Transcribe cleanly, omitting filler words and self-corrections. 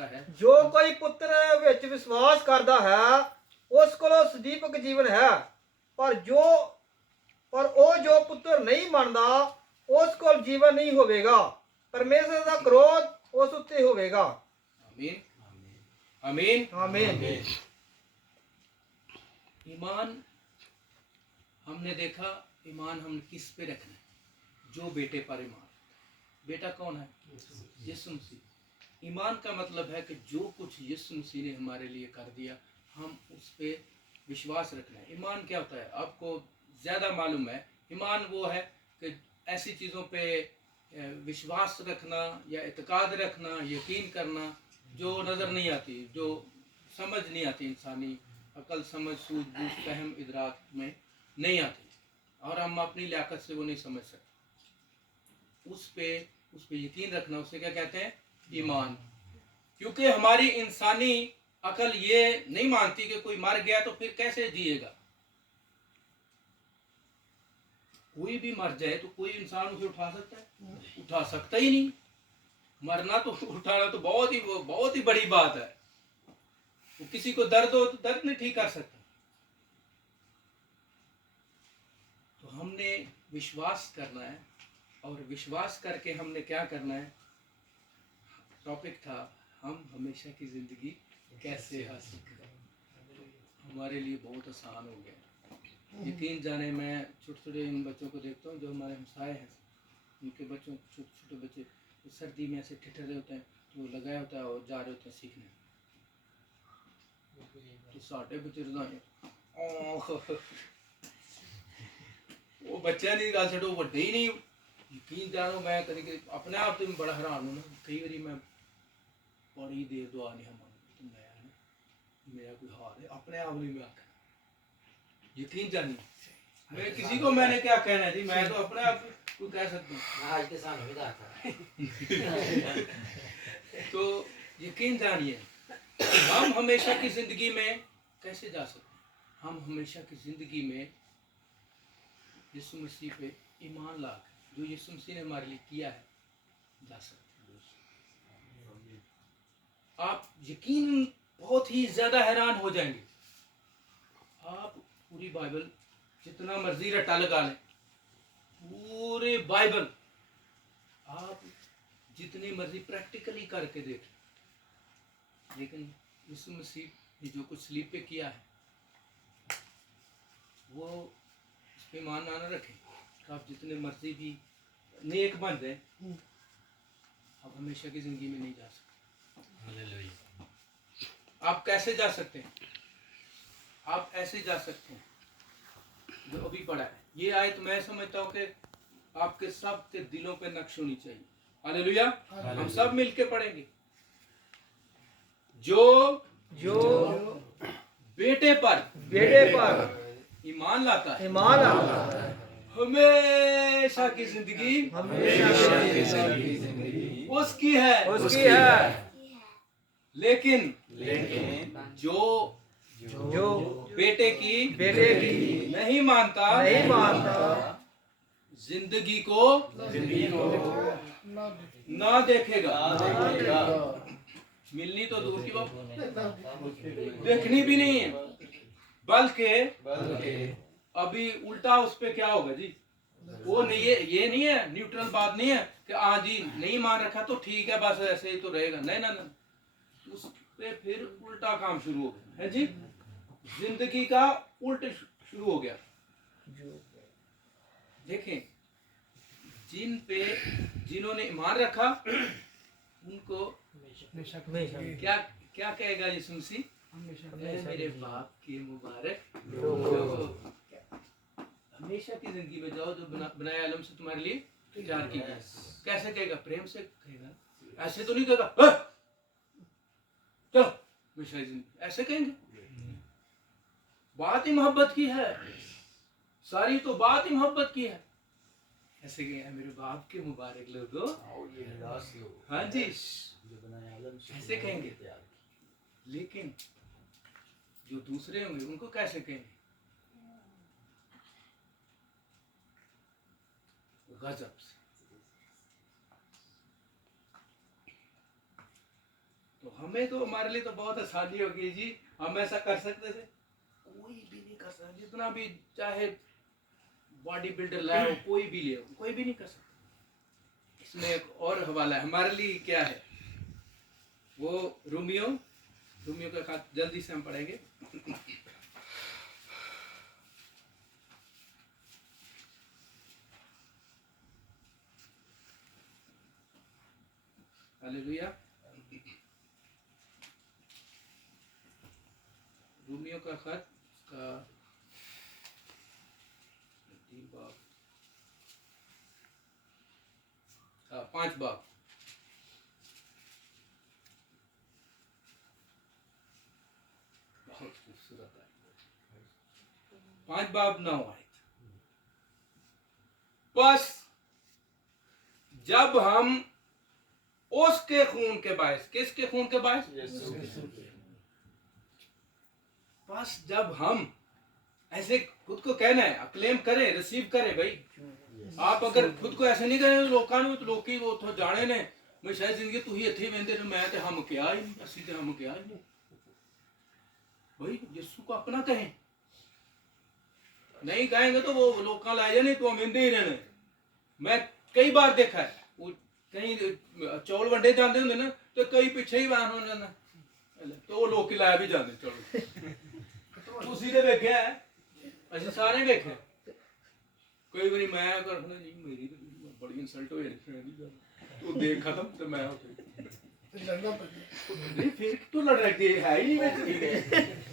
आता है, जो कोई पुत्र विच विश्वास करता है उस कोलों सदीपक जीवन है, पर वो जो पुत्र नहीं मानता उस कोल जीवन नहीं होवेगा, परमेश्वर का क्रोध उस उत्ते होवेगा। आमीन आमीन आमीन। ईमान हमने देखा, ईमान हम किस पे रखना है? जो बेटे पर ईमान। बेटा कौन है? यीशु मसीह। ईमान का मतलब है कि जो कुछ यीशु मसीह ने हमारे लिए कर दिया, हम उस पे विश्वास रखना है। ईमान क्या होता है आपको ज़्यादा मालूम है। ईमान वो है कि ऐसी चीज़ों पे विश्वास रखना या इत्काद रखना, यकीन करना जो नज़र नहीं आती, जो समझ नहीं आती, इंसानी अकल समझ सूझबूझ फहम इदराक में नहीं आती, और हम अपनी लियाकत से वो नहीं समझ सकते। उस पे यकीन रखना, उसे क्या कहते हैं? ईमान। क्योंकि हमारी इंसानी अकल ये नहीं मानती कि कोई मर गया तो फिर कैसे जिएगा। कोई भी मर जाए तो कोई इंसान उसे उठा सकता है? उठा सकता ही नहीं। मरना तो, उठाना तो बहुत ही बड़ी बात है। तो किसी को दर्द हो तो दर्द नहीं ठीक कर सकता। तो हमने विश्वास करना है, और विश्वास करके हमने क्या करना है? टॉपिक था हम हमेशा की जिंदगी कैसे हासिल करें। हमारे लिए बहुत आसान हो गया। यकीन जाने, मैं छोटे छोटे इन बच्चों को देखता हूँ जो हमारे हमसाए हैं, उनके बच्चों, छोटे छोटे बच्चे तो सर्दी में ऐसे ठिठुरे होते हैं, तो लगाया होता है और जा रहे होते हैं सीखने, तो साढ़े बच्चे वो बच्चा नहीं गल छो व्डे ही नहीं। यकीन जानो, मैं कभी अपने आप से बड़ा हैरान हूँ ना। कई बार मैं बड़ी देर दुआ नहीं मांगती, तो मेरा कोई हाल है अपने आप नहीं मैं आखना। यकीन जानी, मैं किसी को मैंने क्या कहना जी, मैं तो अपने आप को कह सकता हूँ। आज के साल तो यकीन जानिए, हम हमेशा की जिंदगी में कैसे जा सकते हैं? हम हमेशा की जिंदगी में यीशु मसीह पे ईमान ला कर, जो यीशु मसीह ने हमारे लिए किया है, जा सकते हैं। आप यकीन बहुत ही ज्यादा हैरान हो जाएंगे। आप पूरी बाइबल जितना मर्जी रट्टा लगा लें, पूरे बाइबल आप जितनी मर्जी प्रैक्टिकली करके देख, लेकिन यीशु मसीह ने जो कुछ सलीब पे किया है, वो उस पर ईमान ना रखें। आप जितने मर्जी भी नेक बन जाए, आप हमेशा की जिंदगी में नहीं जा सकते। आप कैसे जा सकते हैं? आप ऐसे जा सकते हैं जो अभी पढ़ा है। ये आयत मैं समझता हूँ कि आपके सब के दिलों पे नक्श होनी चाहिए। हालेलुया। हम सब मिलके पढ़ेंगे। जो बेटे पर ईमान लाता है, हमेशा की जिंदगी उसकी है। लेकिन जो बेटे की नहीं मानता, जिंदगी को ना देखेगा। मिलनी तो दूर की बात, देखनी भी नहीं है। बल्कि अभी उल्टा उस पे क्या होगा जी? वो नहीं है, ये नहीं है, न्यूट्रल बात नहीं है कि हाँ जी नहीं मान रखा तो ठीक है, बस ऐसे ही तो रहेगा। नहीं ना, उस पे फिर उल्टा काम शुरू हो गया है जी। जिंदगी का उल्ट शुरू हो गया। देखें, जिन्होंने ईमान रखा उनको क्या क्या कहेगा यीशु मसीह? मेरे बाप की मुबारक हमेशा की जिंदगी में जाओ जो बनाया आलम से तुम्हारे लिए तैयार की गई। कैसे कहेगा? प्रेम से कहेगा, ऐसे तो नहीं कहेगा चलो हमेशा की जिंदगी, ऐसे कहेंगे? बात ही मोहब्बत की है, सारी तो बात ही मोहब्बत की है। ऐसे कहेंगे, मेरे बाप के मुबारक लोगो, हाँ जी, ऐसे कहेंगे। लेकिन जो दूसरे होंगे उनको कैसे कहेंगे? गजब से। तो हमें तो हमारे लिए तो बहुत आसानी हो गई जी, हम ऐसा कर सकते थे? कोई भी नहीं कर सकता, जितना भी चाहे बॉडी बिल्डर लाओ, कोई भी ले, कोई भी नहीं कर सकता। इसमें एक और हवाला है हमारे लिए, क्या है वो? रोमियो का खात जल्दी से हम पढ़ेंगे। हालेलुया। रोमियो का खत का 5 बाब, बहुत खूबसूरत है। 5 बाब 9 आयत। बस जब हम उसके खून के बायस, किसके खून के बायस? बस जब हम ऐसे खुद को कहना है, क्लेम करें, रिसीव करें भाई। आप अगर खुद को ऐसे नहीं करें लोकां ਨੂੰ ਲੋਕੀ ਉਥੋਂ ਜਾਣੇ ਨੇ ਮੈਂ ਸ਼ਾਇਦ ਜ਼ਿੰਦਗੀ ਤੁਸੀਂ ਇੱਥੇ ਹੀ ਵੰਦੇ ਨੇ, ਮੈਂ ਤੇ ਹਮ ਕਿਹਾ ਹੀ ਨਹੀਂ, ਅਸੀਂ ਤੇ ਹਮ ਕਿਹਾ ही नहीं भाई। यीशु को अपना कहें, नहीं कहेंगे तो वो लोकां ला जाने, तो हम वंदे ही रहने। मैं कई बार देखा है, वो कहीं चौल वंडे जाते होंगे ना, तो कई पीछे ही वाहन हो जाना, तो वो लोग लाया भी जाते चौल। तुसी ते वेख्या है, ਅਸੀਂ ਸਾਰੇ ਵੇਖੇ। कई बार मैं करना जी, मेरी बड़ी इंसल्ट हो जाती है, तू देख खत्म तो मैं नहीं, फिर तो लड़ रही है ही नहीं।